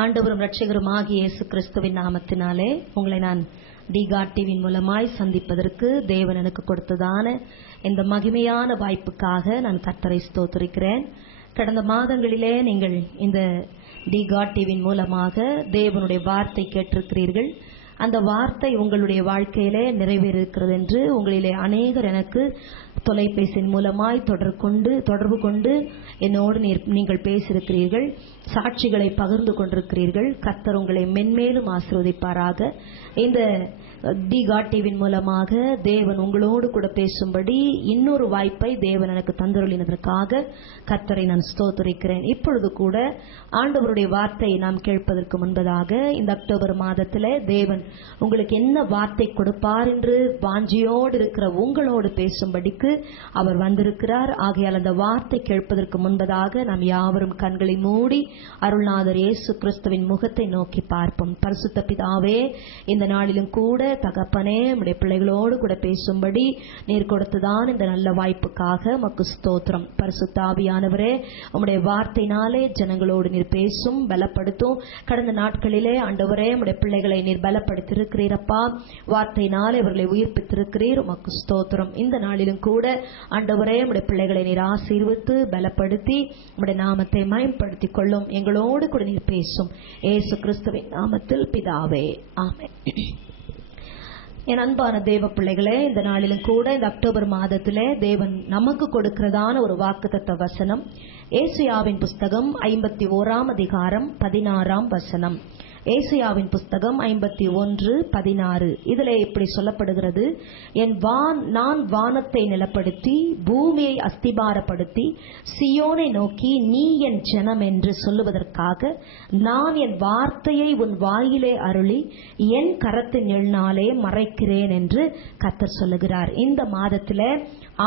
ஆண்டவரும் இரட்சகருமாகிய இயேசு கிறிஸ்துவின் நாமத்தினாலே உங்களை நான் டிகாட் டிவியின் மூலமாய் சந்திப்பதற்கு தேவன் எனக்கு கொடுத்ததான இந்த மகிமையான வாய்ப்புக்காக நான் கர்த்தரை ஸ்தோத்திரிக்கிறேன். கடந்த மாதங்களிலே நீங்கள் இந்த டிகாட் டிவியின் மூலமாக தேவனுடைய வார்த்தை கேட்டிருக்கிறீர்கள். அந்த வார்த்தை உங்களுடைய வாழ்க்கையிலே நிறைவேறிருக்கிறது என்று உங்களிலே அநேகர் எனக்கு தொலைபேசியின் மூலமாய் தொடர்பு கொண்டு என்னோடு நீங்கள் பேசியிருக்கிறீர்கள். சாட்சிகளை பகிர்ந்து கொண்டிருக்கிறீர்கள். கர்த்தர் உங்களை மென்மேலும் ஆசீர்வதிப்பாராக. இந்த டிகாட் டிவியின் மூலமாக தேவன் உங்களோடு கூட பேசும்படி இன்னொரு வாய்ப்பை தேவன் எனக்கு தந்தருளினதற்காக கர்த்தரை நான் ஸ்தோத்திரிக்கிறேன். இப்பொழுது கூட ஆண்டவருடைய வார்த்தையை நாம் கேட்பதற்கு முன்பதாக இந்த அக்டோபர் மாதத்தில் தேவன் உங்களுக்கு என்ன வார்த்தை கொடுப்பார் என்று வாஞ்சியோடு இருக்கிற உங்களோடு பேசும்படிக்கு அவர் வந்திருக்கிறார். ஆகையால் அந்த வார்த்தை கேட்பதற்கு முன்பதாக நாம் யாவரும் கண்களை மூடி அருள்நாதர் இயேசு கிறிஸ்துவின் முகத்தை நோக்கி பார்ப்போம். பரிசுத்த பிதாவே, இந்த நாளிலும் கூட தகப்பனே, நம்முடைய பிள்ளைகளோடு கூட பேசும்படி நீர் கொடுத்ததான் இந்த நல்ல வாய்ப்புக்காக உமக்கு ஸ்தோத்திரம். பரிசுத்த ஆவியானவரே, உம்முடைய வார்த்தையினாலே ஜனங்களோடு நீர் பேசும், பலப்படுத்தும். கடந்த நாட்களிலே ஆண்டவரே, உம்முடைய பிள்ளைகளை நீர் பலப்படுத்தியிருக்கிறீரப்பா. வார்த்தையினாலே அவர்களை உயிர்ப்பித்திருக்கிறீர், உமக்கு ஸ்தோத்திரம். இந்த நாளிலும் கூட ஆண்டவரே, உம்முடைய பிள்ளைகளை நீர் ஆசீர்வித்து பலப்படுத்தி உம்முடைய நாமத்தை மயம்படுத்திக் கொள்ளும். எங்களோடு கூட நீர் பேசும். இயேசு கிறிஸ்துவின் நாமத்தில் பிதாவே, ஆமென். என் அன்பான தேவ பிள்ளைகளே, இந்த நாளிலும் கூட இந்த அக்டோபர் மாதத்திலே தேவன் நமக்கு கொடுக்கிறதான ஒரு வாக்குத்தத்த வசனம் ஏசாயாவின் புஸ்தகம் 51 அதிகாரம் 16 வசனம். ஏசாயாவின் புஸ்தகம் 51:16. இதிலே இப்படி சொல்லப்படுகிறது: நான் வானத்தை நிலப்படுத்தி பூமியை அஸ்திபாரப்படுத்தி சியோனை நோக்கி நீ என் ஜனம் என்று சொல்லுவதற்காக நான் என் வார்த்தையை உன் வாயிலே அருளி என் கரத்தின் எண்ணாலே மறைக்கிறேன் என்று கர்த்தர் சொல்லுகிறார். இந்த மாதத்திலே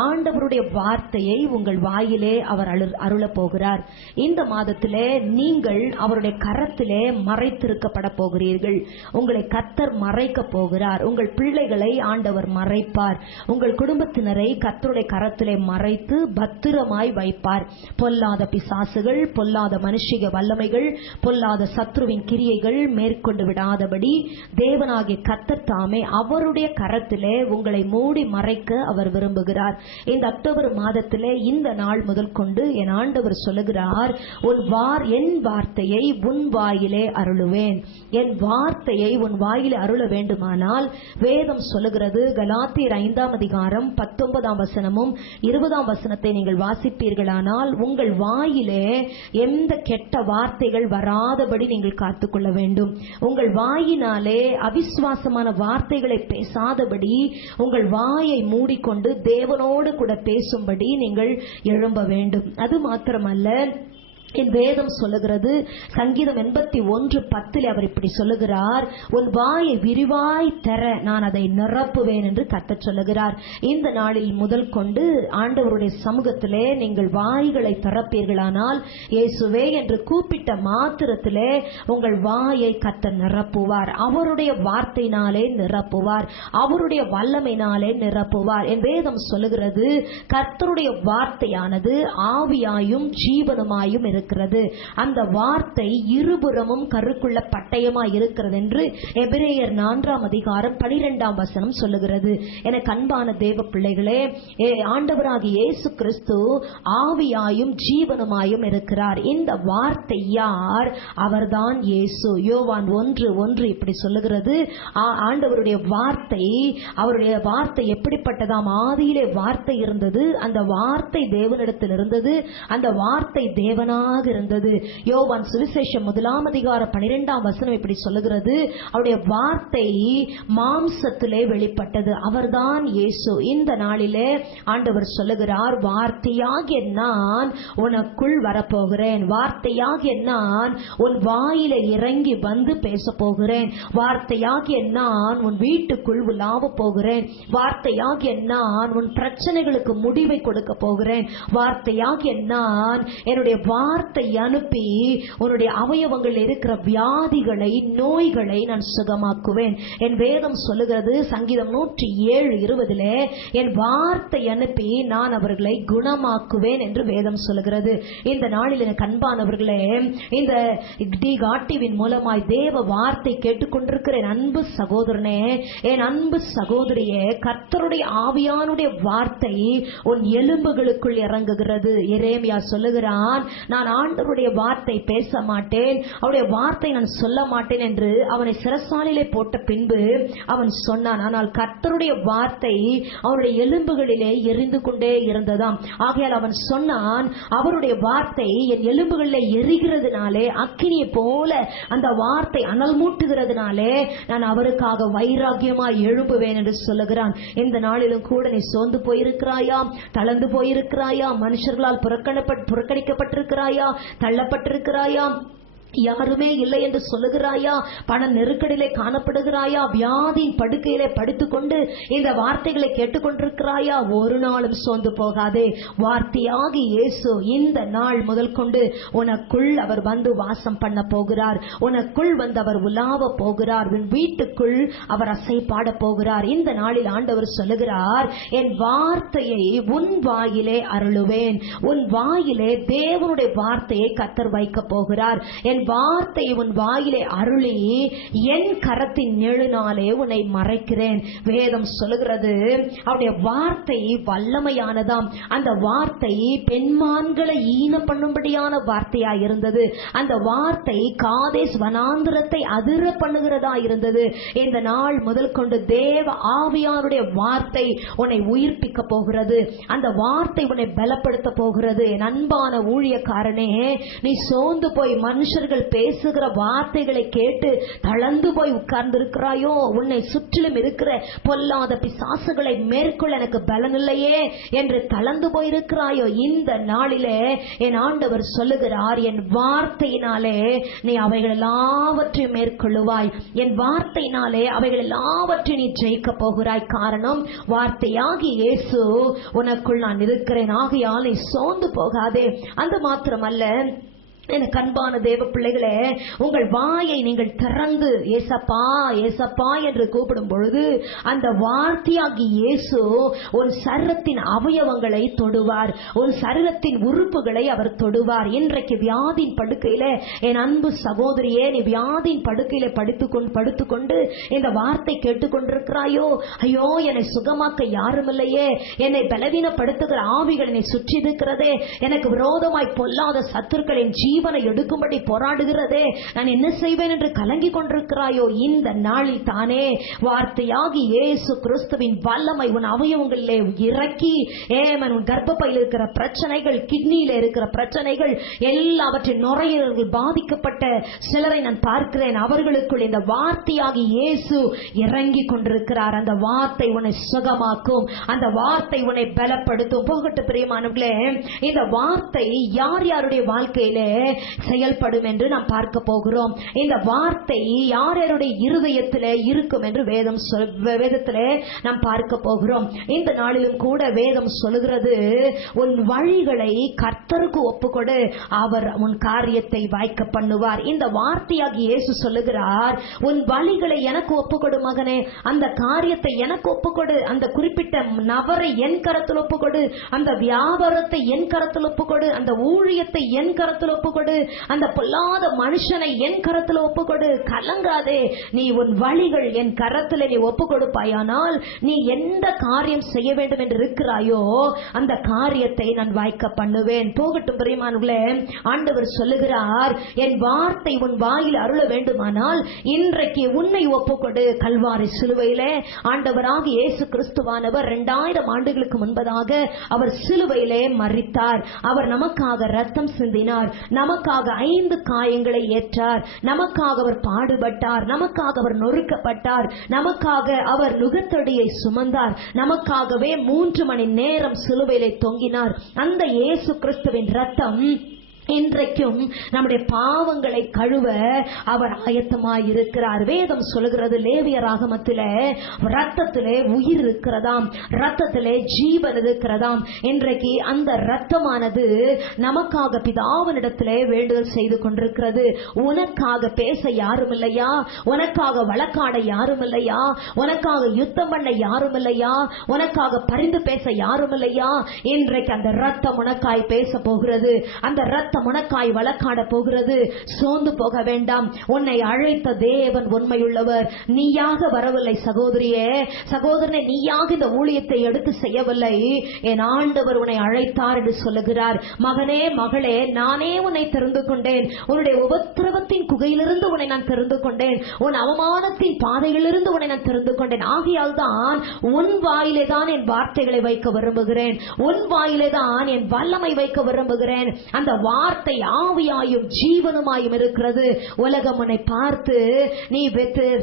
ஆண்டவருடைய வார்த்தையை உங்கள் வாயிலே அவர் அருளப் போகிறார். இந்த மாதத்திலே நீங்கள் அவருடைய கரத்திலே மறைத்திருக்கப்பட போகிறீர்கள். உங்களை கர்த்தர் மறைக்க போகிறார். உங்கள் பிள்ளைகளை ஆண்டவர் மறைப்பார். உங்கள் குடும்பத்தினரை கர்த்தருடைய கரத்திலே மறைத்து பத்திரமாய் வைப்பார். பொல்லாத பிசாசுகள், பொல்லாத மனுஷிக வல்லமைகள், பொல்லாத சத்ருவின் கிரியைகள் மேற்கொண்டு விடாதபடி தேவனாகிய கர்த்தர் தாமே அவருடைய கரத்திலே உங்களை மூடி மறைக்க அவர் விரும்புகிறார். இந்த அக்டோபர் மாதத்திலே இந்த நாள் முதல் கொண்டு என் ஆண்டவர் சொல்லுகிறார், என் வார்த்தையை உன் வாயிலே அருளுவேன். என் வார்த்தையை உன் வாயிலே அருள வேண்டுமானால் வேதம் சொல்லுகிறது, கலாத்தியர் 5 அதிகாரம் 19 வசனமும் 20 வசனத்தை நீங்கள் வாசிப்பீர்களானால் உங்கள் வாயிலே எந்த கெட்ட வார்த்தைகள் வராதபடி நீங்கள் காத்துக்கொள்ள வேண்டும். உங்கள் வாயினாலே அவிசுவாசமான வார்த்தைகளை பேசாதபடி உங்கள் வாயை மூடிக்கொண்டு தேவனோடு கூட பேசும்படி நீங்கள் எழும்ப வேண்டும். அது மாத்திரமல்ல, என் வேதம் சொல்லுகிறது, சங்கீதம் 81:10 அவர் இப்படி சொல்லுகிறார், உன் வாயை விரிவாய் தர நான் அதை நிரப்புவேன் என்று கர்த்தர் சொல்லுகிறார். இந்த நாளில் முதல் கொண்டு ஆண்டவருடைய சமூகத்திலே நீங்கள் வாய்களை திறப்பீர்களானால் இயேசுவே என்று கூப்பிட்ட மாத்திரத்திலே உங்கள் வாயை கர்த்தர் நிரப்புவார். அவருடைய வார்த்தையினாலே நிரப்புவார். அவருடைய வல்லமையினாலே நிரப்புவார். என் வேதம் சொல்லுகிறது, கர்த்தருடைய வார்த்தையானது ஆவியாயும் ஜீவனுமாயும் இருக்கிறது. அந்த வார்த்தை இருபுறமும் கருக்குள்ள பட்டயமாய் இருக்கிறது என்று எபிரேயர் 4 அதிகாரம் 12 வசனம் சொல்லுகிறது. எனக்கு அன்பான தேவ பிள்ளைகளே, ஆண்டவராகிய இயேசு கிறிஸ்து ஆவியாயும் ஜீவனுமாயும் இருக்கிறார். இந்த வார்த்தை யார்? அவர்தான் இயேசு. யோவான் 1:1 இப்படி சொல்லுகிறது, ஆண்டவருடைய வார்த்தை, அவருடைய வார்த்தை எப்படிப்பட்டதாம்? ஆதியிலே வார்த்தை இருந்தது, அந்த வார்த்தை தேவனிடத்தில் இருந்தது, அந்த வார்த்தை தேவனாக இருந்தது. யோவான் சுவிசேஷம் 1 அதிகாரம் 12 வசனம் இப்படி சொல்லுகிறது, அவருடைய வார்த்தை மாம்சத்திலே வெளிப்பட்டது. அவர்தான் இயேசு. இந்த நாளிலே ஆண்டவர் சொல்லுகிறார், வார்த்தையாகிய நான் உனக்குள் வரப்போகிறேன். வார்த்தையாகிய நான் உன் வாயில இறங்கி வந்து பேச போகிறேன். வார்த்தையாகிய நான் உன் வீட்டுக்குள் உலாவ போகிறேன். வார்த்தையாகிய நான் உன் பிரச்சனைகளுக்கு முடிவை கொடுக்க போகிறேன். வார்த்தையாகிய நான் என்னுடைய வார்த்தை அனுப்பி உன்னுடைய அவயவங்கள் இருக்கிற வியாதிகளை, நோய்களை நான் சுகமாக்குவேன். என் வேதம் சொல்லுகிறது, சங்கீதம் 107:20, என் வார்த்தை அனுப்பி நான் அவர்களை குணமாக்குவேன் என்று வேதம் சொல்லுகிறது. இந்த நாளில் எனக்கு அன்பானவர்களே, இந்த டிகாட்டிவின் மூலமாய் தேவ வார்த்தை கேட்டுக்கொண்டிருக்கிற என் அன்பு சகோதரனே, என் அன்பு சகோதரியே, கர்த்தருடைய ஆவியானுடைய வார்த்தை உன் எலும்புகளுக்குள் இறங்குகிறது. எரேமியா சொல்லுகிறான், நான் ஆண்டவருடைய வார்த்தை பேச மாட்டேன், அவருடைய வார்த்தை நான் சொல்ல மாட்டேன் என்று அவனை சிறைச்சாலையிலே போட்ட பின்பு அவன் சொன்னான். ஆனால் கர்த்தருடைய வார்த்தை அவருடைய எலும்புகளிலே எரிந்து கொண்டே இருந்ததாம். ஆகையால் அவன் சொன்னான், அவருடைய வார்த்தை என் எலும்புகளிலே எரிகிறதுனாலே, அக்கினியை போல அந்த வார்த்தை அனல் மூட்டுகிறதுனாலே நான் அவருக்காக வைராக்கியமாய் எழும்புவேன் என்று சொல்லுகிறான். இந்த நாளிலும் கூட நீ சோர்ந்து போயிருக்கிறாயா? தளர்ந்து போயிருக்கிறாயா? மனுஷர்களால் புறக்கணிக்கப்பட்டிருக்கிறாயா? தள்ளப்பட்டிருக்கிறாயா? யாருமே இல்லை என்று சொல்லுகிறாயா? பண நெருக்கடியிலே காணப்படுகிறாயா? வியாதியின் படுக்கையிலே படுத்துக்கொண்டு இந்த வார்த்தைகளை கேட்டுக்கொண்டிருக்கிறாயா? ஒரு நாளும் சோர்ந்து போகாதே. வார்த்தையாகி இயேசு இந்த நாள் முதல் கொண்டு உனக்குள் அவர் வந்து வாசம் பண்ண போகிறார். உனக்குள் வந்து அவர் உலாவ போகிறார். உன் வீட்டுக்குள் அவர் அசை பாட போகிறார். இந்த நாளில் ஆண்டவர் சொல்லுகிறார், என் வார்த்தையை உன் வாயிலே அருளுவேன். உன் வாயிலே தேவனுடைய வார்த்தையை கர்த்தர் வைக்க போகிறார். என் வார்த்தை உன் வாயிலே அருளி என் கரத்தின் நிழலினாலே உன்னை மறைக்கிறேன். வேதம் சொல்லுகிறது, அவருடைய வார்த்தை வல்லமையானதாம். அந்த வார்த்தை பெண்மான்களை ஈனம் பண்ணும்படியான வார்த்தையா இருந்தது. அந்த வார்த்தை காதேஸ் வனாந்திரத்தை அதிர பண்ணுகிறதா இருந்தது. இந்த நாள் முதல் கொண்டு தேவ ஆவியாருடைய வார்த்தை உன்னை உயிர்ப்பிக்க போகிறது. அந்த வார்த்தை உன்னை பலப்படுத்த போகிறது. என் அன்பான ஊழியக்காரனே, நீ சோர்ந்து போய் மனுஷர்கள் பேசுகிற வார்த்தைகளை கேட்டு தளர்ந்து போய் உட்கார்ந்து இருக்கிறாயோ? உன்னை சுற்றிலும் இருக்கிற பொல்லாத பிசாசுகளை மேற்கொள்ள எனக்கு பலன் இல்லையே என்று தளர்ந்து போயிருக்கிறாயோ? இந்த நாளிலே என் ஆண்டவர் சொல்லுகிறார், என் வார்த்தையினாலே நீ அவைகள் எல்லாவற்றையும் மேற்கொள்ளுவாய். என் வார்த்தையினாலே அவைகள் எல்லாவற்றையும் நீ ஜெயிக்க போகிறாய். காரணம், வார்த்தையாகி இயேசு உனக்குள் நான் இருக்கிறேன். ஆகையால் நீ சோர்ந்து போகாதே. அது மாத்திரமல்ல, எனக்கு அன்பான தேவ பிள்ளைகளே, உங்கள் வாயை நீங்கள் திறந்து ஏசப்பா ஏசப்பா என்று கூப்பிடும் பொழுது அந்த வார்த்தையாகி இயேசு ஒரு சரீரத்தின் அவயவங்களை தொடுவார். ஒரு சரீரத்தின் உறுப்புகளை அவர் தொடுவார். இன்றைக்கு வியாதியின் படுக்கையில என் அன்பு சகோதரியே, நீ வியாதியின் படுக்கையில படுத்துக்கொண்டு இந்த வார்த்தை கேட்டுக்கொண்டிருக்கிறாயோ? ஐயோ, என்னை சுகமாக்க யாரும் இல்லையே, என்னை பலவீனப்படுத்துகிற ஆவிகள் என்னை சுற்றி இருக்கிறதே, எனக்கு விரோதமாய் பொல்லாத சத்துருக்களின் ஜீவனை எடுக்கும்படி போராடுகிறதே, நான் என்ன செய்வேன் என்று கலங்கி கொண்டிருக்கிறாயோ? இந்த நாளில் தானே வார்த்தையாகி இயேசு கிறிஸ்துவின் வல்லமை உன் அவயவங்களிலே இறக்கி, உன் கர்ப்பப்பையில் இருக்கிற பிரச்சனைகள், கிட்னியில இருக்கிற பிரச்சனைகள் எல்லாவற்றின் நுரையீரல்கள் பாதிக்கப்பட்ட சிலரை நான் பார்க்கிறேன். அவர்களுக்குள் இந்த வார்த்தையாகி இயேசு இறங்கி கொண்டிருக்கிறார். அந்த வார்த்தை உன்னை சுகமாக்கும். அந்த வார்த்தை உன்னை பலப்படுத்தும். போகட்டும் பிரியமானவர்களே, இந்த வார்த்தை யார் யாருடைய வாழ்க்கையிலே செயல்படும் என்று நாம் பார்க்க போகிறோம். இந்த வார்த்தை யார் யாருடைய இருதயத்திலே இருக்கும் என்று வேதத்திலே நாம் பார்க்க போகிறோம். இந்த நாளிலும் கூட வேதம் சொல்லுகிறது, உன் வழிகளை கர்த்தருக்கு ஒப்புக்கொடு, அவர் உன் காரியத்தை வாய்க்க பண்ணுவார். இந்த வார்த்தையாகி இயேசு சொல்லுகிறார், உன் வழிகளை எனக்கு ஒப்புக்கொடு மகனே, அந்த காரியத்தை எனக்கு ஒப்புக்கொடு, அந்த குறிப்பிட்ட நபரை என் கரத்தில் ஒப்புக்கொடு, அந்த வியாபாரத்தை என் கரத்தில் ஒப்புக்கொடு, அந்த ஊழியத்தை என் கரத்தில் ஒப்புக்கொடு, அந்த பொல்லாத மனுஷனை என் கரத்தில் ஒப்புக்கொடு. கலங்காதே, நீ உன் வழிகள் என் கரத்தில் நீ ஒப்பு கொடுப்பாயானால் நீ எந்த காரியம் செய்ய வேண்டும் என்று இருக்கிறாயோ அந்த காரியத்தை நான் வாய்க்க பண்ணுவேன். போகட்டும் பிரியமானவர்களே, ஆண்டவர் சொல்லுகிறார், என் வார்த்தை உன் வாயில் அருள வேண்டுமானால் இன்றைக்கு உன்னை ஒப்புக்கொடு. கல்வாரி சிலுவையிலே ஆண்டவராக இயேசு கிறிஸ்துவானவர் 2000 ஆண்டுகளுக்கு முன்பதாக அவர் சிலுவையிலே மரித்தார். அவர் நமக்காக ரத்தம் சிந்தினார், நமக்காக 5 காயங்களை ஏற்றார், நமக்காக அவர் பாடுபட்டார், நமக்காக அவர் நொறுக்கப்பட்டார், நமக்காக அவர் நுகத்தடியை சுமந்தார், நமக்காகவே 3 மணி நேரம் சிலுவையிலே தொங்கினார். அந்த இயேசு கிறிஸ்துவின் ரத்தம் இன்றைக்கும் நம்முடைய பாவங்களை கழுவ அவர் ஆயத்தமாய் இருக்கிறார். வேதம் சொல்கிறது, லேவியராகமத்திலே ரத்தத்திலே உயிர் இருக்கிறதாம், ரத்தத்திலே ஜீவன் இருக்கிறதாம். இன்றைக்கு அந்த ரத்தமானது நமக்காக பிதாவினிடத்திலே வேண்டுதல் செய்து கொண்டிருக்கிறது. உனக்காக பேச யாரும் இல்லையா? உனக்காக வழக்காட யாரும் இல்லையா? உனக்காக யுத்தம் பண்ண யாரும் இல்லையா? உனக்காக பரிந்து பேச யாரும் இல்லையா? இன்றைக்கு அந்த ரத்தம் உனக்காய் பேச போகிறது. அந்த ரத்தம் உனக்காய் வழக்காட போகிறது. சோர்ந்து போக வேண்டாம். உன்னை அழைத்த தேவன் உண்மையுள்ளவர். நீயாக வரவில்லை சகோதரியே, சகோதரனை, நீயாக இந்த ஊழியத்தை எடுத்து செய்யவில்லை. என் ஆண்டவர் உன்னை அழைத்தார் என்று சொல்லுகிறார். மகனே, மகளே, நானே உன்னை தெரிந்து கொண்டேன். உன்னுடைய உபத்திரவத்தின் குகையிலிருந்து உன்னை நான் தெரிந்து கொண்டேன். உன் அவமானத்தின் பாதையிலிருந்து உன்னை நான் தெரிந்து கொண்டேன். ஆகையால் தான் உன் வாயிலே தான் என் வார்த்தைகளை வைக்க விரும்புகிறேன். உன் வாயிலே தான் என் வல்லமை வைக்க விரும்புகிறேன். அந்த வார்த்தை ஆவியாயும் ஜீவனுமாயும் இருக்கிறது. உலகம் உன்னை பார்த்து நீ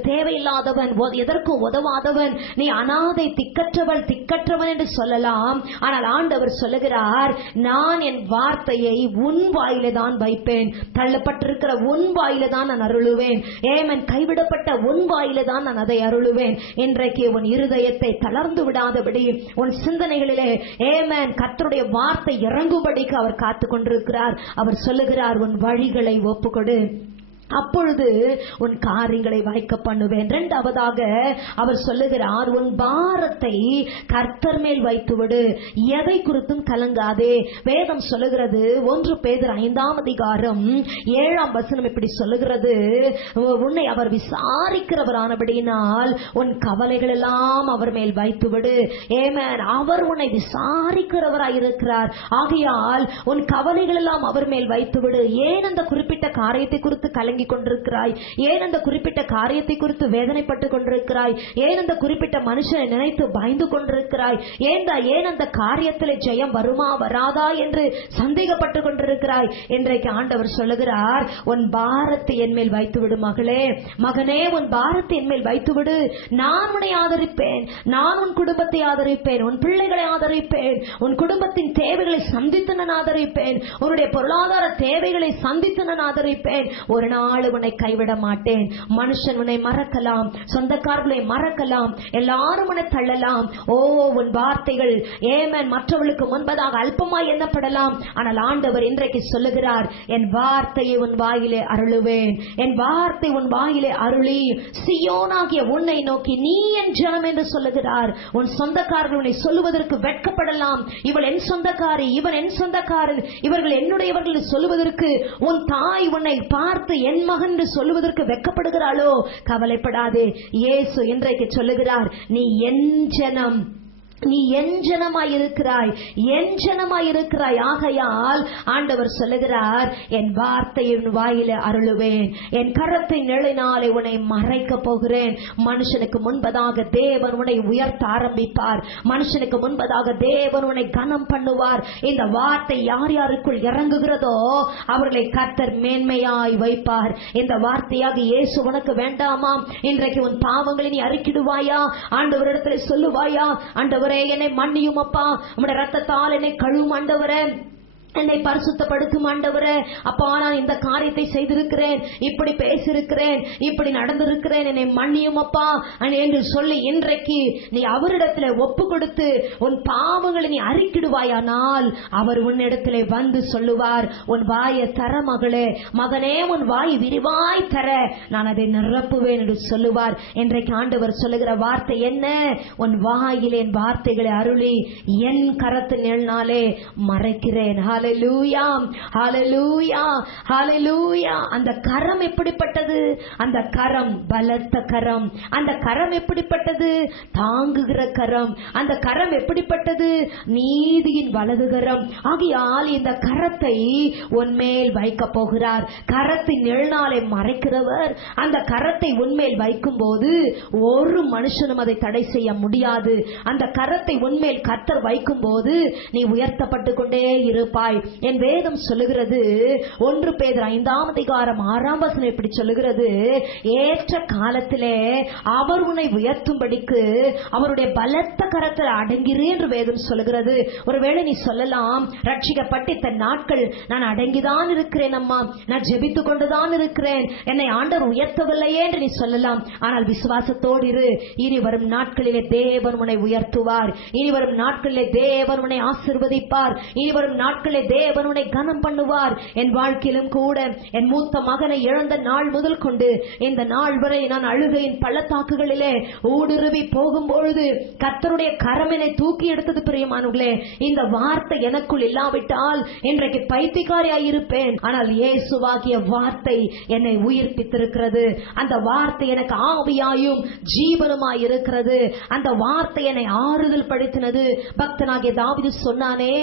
தேவையில்லாதவன், எதற்கும் உதவாதவன், நீ அனாதை, திக்கற்றவள், திக்கற்றவன் என்று சொல்லலாம். ஆனால் ஆண்டவர் சொல்லுகிறார், நான் என் வார்த்தையை உன் வாயிலே தான் வைப்பேன். தள்ளப்பட்டிருக்கிற உன் வாயிலே தான் நான் அருளுவேன். ஏமன், கைவிடப்பட்ட உன் வாயிலே தான் நான் அதை அருளுவேன். இன்றைக்கு உன் இருதயத்தை தளர்ந்து விடாதபடி, உன் சிந்தனைகளிலே ஏமன் கர்த்தருடைய வார்த்தை இறங்கும்படிக்கு அவர் காத்துக் கொண்டிருக்கிறார். அவர் சொல்லுகிறார், உன் வழிகளை ஒப்புக்கொடு, அப்பொழுது உன் காரியங்களை வாய்க்க பண்ணுவேன். இரண்டாவதாக அவர் சொல்லுகிறார், உன் பாரத்தை கர்த்தர் மேல் வைத்துவிடு, எதை குறித்தும் கலங்காதே. வேதம் சொல்லுகிறது, 1 பேதுரு 5:7 இப்படி சொல்லுகிறது, உன்னை அவர் விசாரிக்கிறவரானபடியினால் உன் கவலைகள் எல்லாம் அவர் மேல் வைத்துவிடு. ஆமென். அவர் உன்னை விசாரிக்கிறவராயிருக்கிறார். ஆகையால் உன் கவலைகள் எல்லாம் அவர் மேல் வைத்துவிடு. ஏன் அந்த குறிப்பிட்ட காரியத்தை குறித்து கலங்கி கொண்டிருக்கிறாய்? ஏன் அந்த குறிப்பிட்ட காரியத்தை குறித்து வேதனைப்பட்டு கொண்டிருக்கிறாய்? ஏன் அந்த குறிப்பிட்ட மனுஷனை நினைத்து பயந்து கொண்டிருக்கிறாய்? ஏன் அந்த காரியத்தில் ஜெயம் வருமா வராதா என்று சந்தேகப்பட்டு கொண்டிருக்கிறாய்? இன்றைக்கு ஆண்டவர் சொல்லுகிறார், உன் பாரத்தை என் மேல் வைத்துவிடு மகளே, மகனே, உன் பாரத்தை என் மேல் வைத்துவிடு. நான் உன்னை ஆதரிப்பேன். நான் உன் குடும்பத்தை ஆதரிப்பேன். உன் பிள்ளைகளை ஆதரிப்பேன். உன் குடும்பத்தின் தேவைகளை சந்தித்து நான் ஆதரிப்பேன். உன்னுடைய பொருளாதார தேவைகளை சந்தித்து நான் ஆதரிப்பேன். ஒரு நாள் உன்னை கைவிட மாட்டேன். மனுஷன் உன்னை மறக்கலாம், சொந்தக்காரர்களை மறக்கலாம், எல்லாரும் உன்னை தள்ளலாம். உன் வார்த்தைகள் ஏமன் மற்றவர்களுக்கு முன்பதாக அல்பமாய் எண்ணப்படலாம். ஆனால் ஆண்டவர் இன்றைக்கு சொல்லுகிறார், என் வார்த்தையை உன் வாயிலே அருளுவேன். என் வார்த்தை உன் வாயிலே அருளி சீயோனாகிய உன்னை நோக்கி நீ என் ஜனம் என்று சொல்லுகிறார். உன் சொந்தக்காரர்கள் உன்னை சொல்லுவதற்கு வெட்கப்படலாம். இவள் என் சொந்தக்காரி, இவன் என் சொந்தக்காரன், இவர்கள் என்னுடையவர்கள் சொல்லுவதற்கு உன் தாய் உன்னை பார்த்து என் மகன் என்று சொல்லுவதற்கு வெட்கப்படுகிறாளோ? கவலைப்படாதே. இயேசு இன்றைக்கு சொல்லுகிறார், நீ என் ஜனம், நீ என் ஜனமாயிருக்கிறாய், என் ஜனமாயிருக்கிறாய். ஆகையால் ஆண்டவர் சொல்லுகிறார், என் வார்த்தையின் வாயிலே அருளுவேன். என் கரத்தை நிழலினாலே உன்னை மறைக்க போகிறேன். மனுஷனுக்கு முன்பதாக தேவன் உன்னை உயர்த்த ஆரம்பிப்பார். மனுஷனுக்கு முன்பதாக தேவன் உன்னை கனம் பண்ணுவார். இந்த வார்த்தை யார் யாருக்குள் இறங்குகிறதோ அவர்களை கர்த்தர் மேன்மையாய் வைப்பார். இந்த வார்த்தையாக இயேசு உனக்கு வேண்டாமா? இன்றைக்கு உன் பாவங்களை நீ அறிக்கிடுவாயா? ஆண்டவரிடத்தில் சொல்லுவாயா, ஆண்டவர் என்னை மன்னியும் அப்பா, உம்முடைய ரத்தத்தால் என்னை கழுவும் ஆண்டவரே, என்னை பரிசுத்தப்படுத்தும் ஆண்டவரே, அப்பா நான் இந்த காரியத்தை செய்திருக்கிறேன், இப்படி பேசியிருக்கிறேன், இப்படி நடந்திருக்கிறேன், என்னை மன்னியும் அப்பா என்று சொல்லி இன்றைக்கு நீ அவரிடத்தில் ஒப்பு கொடுத்து உன் பாவங்களை நீ அறிக்கிடுவாயானால் அவர் உன்னிடத்திலே வந்து சொல்லுவார், உன் வாயை தர மகளே, மகனே, உன் வாய் விரிவாய் தர, நான் அதை நிரப்புவேன் என்று சொல்லுவார். இன்றைக்கு ஆண்டவர் சொல்லுகிற வார்த்தை என்ன? உன் வாயிலே என் வார்த்தைகளை அருளி என் கரத்தின் நிழலினாலே மறைக்கிறேன். ஹல்லேலூயா, ஹல்லேலூயா, ஹல்லேலூயா. அந்த கரம் எப்படிப்பட்டது? அந்த கரம் பலத்த கரம். அந்த கரம் எப்படிப்பட்டது? தாங்குகிற கரம். அந்த கரம் எப்படிப்பட்டது? நீதியின் வலது கரம். ஆகையால் இந்த கரத்தை உன்மேல் வைக்க போகிறார். கரத்தின் நிழலினாலே மறைக்கிறவர் அந்த கரத்தை உன்மேல் வைக்கும் போது ஒரு மனுஷனும் அதை தடை செய்ய முடியாது. அந்த கரத்தை உன்மேல் கர்த்தர் வைக்கும் போது நீ உயர்த்தப்பட்டு கொண்டே இருப்பாய். உயர்த்துவாய். என் வேதம் சொல்லுகிறது 1 பேதுரு 5:6 இப்படி சொல்லுகிறது, ஏற்ற காலத்திலே அவர் உன்னை உயர்த்தும்படிக்கு அவருடைய பலத்த கரத்தில் அடங்கிரு என்று வேதம் சொல்லுகிறது. ஒருவேளை நீ சொல்லலாம், ரட்சிக்கப்பட்டு இத்தனை நாட்கள் நான் அடங்கிதான் இருக்கிறேன் அம்மா, நான் ஜெபித்து கொண்டுதான் இருக்கிறேன், என்னை ஆண்டவர் உயர்த்தவில்லையே என்று நீ சொல்லலாம். ஆனால் விசுவாசத்தோடு இரு. இனி வரும் நாட்களிலே தேவன் உன்னை உயர்த்துவார். இனி வரும் நாட்களிலே தேவன் உன்னை ஆசீர்வதிப்பார். இனி வரும் நாட்களிலே தேவன் உன்னை கனம் பண்ணுவார். என் வாழ்க்கையிலும் கூட என் மூத்த மகனை இழந்த நாள் முதல் கொண்டு இந்த நாள் வரை நான் அழுகையின் பள்ளத்தாக்குகளிலே ஊடுருவி போகும்பொழுது கர்த்தருடைய கரம் என்னை தூக்கி எடுத்தது. பிரியமானவர்களே, இந்த வார்த்தை எனக்குள் இல்லாவிட்டால் இன்றைக்கு பைத்தியக்காரியாய் இருப்பேன். ஆனால் இயேசுவாகிய வார்த்தை என்னை உயிர்ப்பித்திருக்கிறது. அந்த வார்த்தை எனக்கு ஆவியாயும் ஜீவனுமாய் இருக்கிறது. அந்த வார்த்தை என்னை ஆறுதல் படுத்தினது. பக்தனாகிய தாவீது சொன்னானே,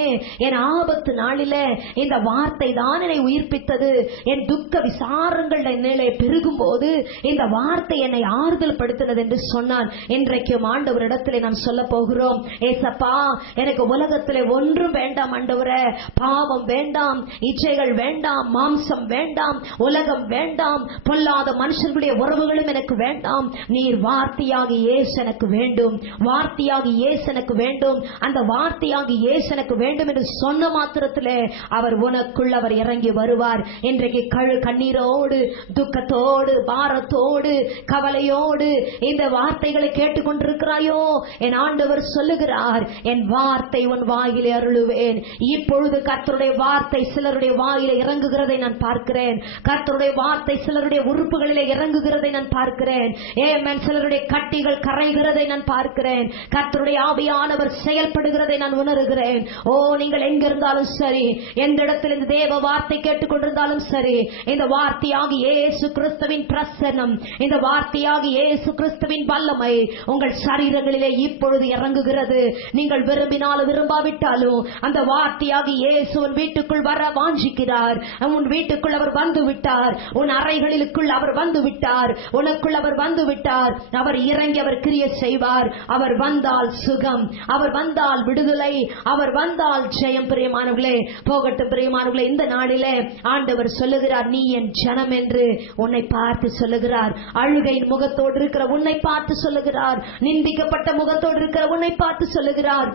என் ஆபத்து நாளிலே இந்த வார்த்தை தான் என்னை உயிர்ப்பித்தது. என் துக்க விசாரங்கள் என்னிலே பெருகும் போது இந்த வார்த்தை என்னை ஆறுதல் படுத்தினது என்று சொன்னான். இன்றைக்கும் ஆண்டவரிடத்திலே நாம் சொல்ல போகிறோம், ஏசப்பா எனக்கு உலகத்திலே ஒன்றும் வேண்டாம் ஆண்டவரே, பாவம் வேண்டாம், இச்சைகள் வேண்டாம், மாம்சம் வேண்டாம், உலகம் வேண்டாம், பொல்லாத மனுஷர்களுடைய உறவுகளும் எனக்கு வேண்டாம். நீர் வார்த்தையாகி இயேசு எனக்கு வேண்டும், வார்த்தையாகி இயேசு எனக்கு வேண்டும், அந்த வார்த்தையாகி இயேசு எனக்கு வேண்டும் என்று சொன்ன மாத்திரத்திலே அவர் உனக்குள் அவர் இறங்கி வருவார். இன்றைக்கு கண்ணீரோடு, துக்கத்தோடு, பாரத்தோடு, கவலையோடு இந்த வார்த்தைகளை கேட்டுக்கொண்டிருக்கிறாயோ, என் ஆண்டவர் சொல்லுகிறார், என் வார்த்தை உன் வாயிலே அருளுவேன். இப்பொழுது கர்த்தருடைய வார்த்தை சிலருடைய வாயிலே இறங்குகிறதை நான் பார்க்கிறேன். கர்த்தருடைய வார்த்தை சிலருடைய உறுப்புகளிலே இறங்குகிறதை நான் பார்க்கிறேன். ஆமென். சிலருடைய கட்டிகள் கரைகிறதை நான் பார்க்கிறேன். கர்த்தருடைய ஆவியானவர் செயல்படுகிறதை நான் உணர்கிறேன். ஓ, நீங்கள் எங்கிருந்தாலும் சரி, எந்த இடத்தில் இந்த தேவ வார்த்தை கேட்டுக்கொண்டிருந்தாலும் சரி, இந்த வார்த்தையாகி இயேசு கிறிஸ்துவின் பிரசன்னம், இந்த வார்த்தையாகி இயேசு கிறிஸ்துவின் வல்லமை உங்கள் சரீரங்களிலே இப்பொழுது இறங்குகிறது. நீங்கள் விரும்பினாலும் விரும்பாவிட்டாலும் அந்த வார்த்தையாகி இயேசு உன் வீட்டுக்குள் வர வாஞ்சிக்கிறார். உன் வீட்டுக்குள் அவர் வந்து விட்டார். உன் அறைகளிலுக்குள் அவர் வந்து விட்டார். உனக்குள் அவர் வந்து விட்டார். அவர் இறங்கி அவர் கிரியை செய்வார். அவர் வந்தால் சுகம், அவர் வந்தால் விடுதலை, அவர் வந்தால் ஜெயம். பிரியமானவர்களே, போகட்டும் பிரியமானவர்களே, இந்த நாளிலே ஆண்டவர் சொல்லுகிறார், நீ என் ஜனம் என்று உன்னை பார்த்து சொல்லுகிறார். அழுகையின் முகத்தோடு இருக்கிற உன்னை பார்த்து சொல்லுகிறார். நிந்திக்கப்பட்ட முகத்தோடு இருக்கிற உன்னை பார்த்து சொல்லுகிறார்.